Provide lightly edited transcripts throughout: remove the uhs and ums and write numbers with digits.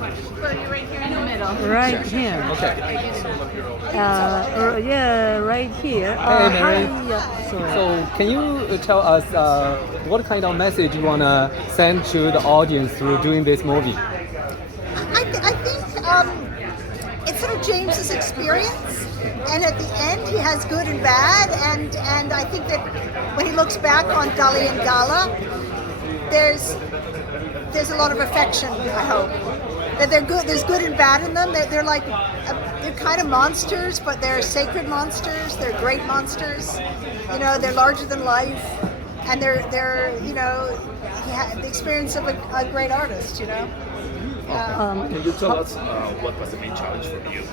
right here in the middle. Right here. Okay. Yeah, right here. Hey, Mary. Hi, yeah, sorry. So, can you tell us what kind of message you want to send to the audience through doing this movie? I think it's sort of James's experience, and at the end he has good and bad, and I think that when he looks back on Dali and Gala, there's a lot of affection. I hope that they're good. There's good and bad in them. They're like they're kind of monsters, but they're sacred monsters. They're great monsters. You know, they're larger than life, and they're you know the experience of a great artist. You know. Can you tell us what was the main challenge for you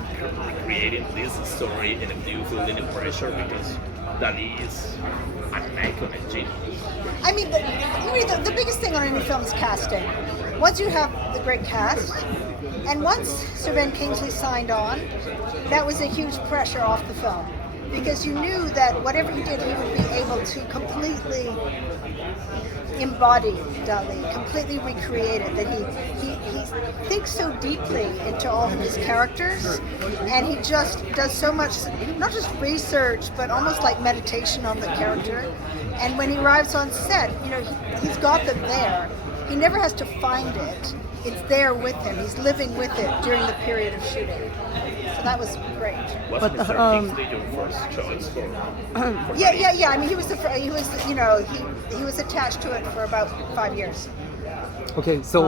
creating this story, and do you feel any pressure because Dali is an icon and genius? I mean, the biggest thing on any film is casting. Once you have the great cast, and once Sir Ben Kingsley signed on, that was a huge pressure off the film. Because you knew that whatever he did, he would be able to completely embody Dali, completely recreate it. That he thinks so deeply into all of his characters, and he just does so much, not just research, but almost like meditation on the character. And when he arrives on set, you know, he's got them there. He never has to find it. It's there with him. He's living with it during the period of shooting. So that was great. Was But, Mr. Kingsley your first choice for Yeah. I mean, he was you know, he was attached to it for about 5 years. Okay, so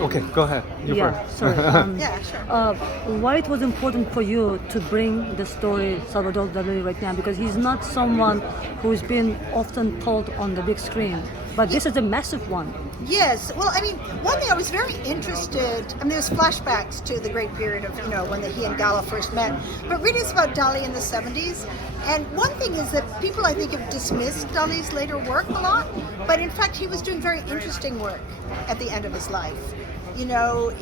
okay, go ahead. You Yeah, first. sorry. Yeah, sure. Why it was important for you to bring the story Salvador Dali right now? Because he's not someone who's been often told on the big screen, but this is a massive one. Yes. Well, I mean, one thing I was very interested. I mean, there's flashbacks to the great period of when he and Gala first met. But really, it's about Dali in the '70s. And one thing is that people, I think, have dismissed Dali's later work a lot. But in fact, he was doing very interesting work at the end of his life. You know,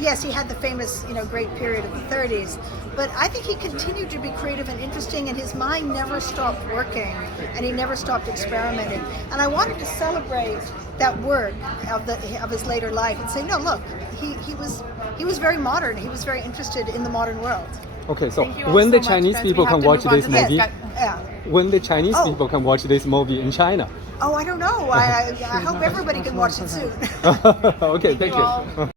yes, he had the famous, great period of the '30s. But I think he continued to be creative and interesting, and his mind never stopped working, and he never stopped experimenting. And I wanted to celebrate that work of his later life and say, no, look, he was very modern. He was very interested in the modern world. Okay, so Thank you all when so the much, Chinese friends. people We have can to watch move on this to the movie, next Yeah. when the Chinese Oh. people can watch this movie in China. Oh, I don't know. I hope everybody can watch it soon. Okay, thank you. all.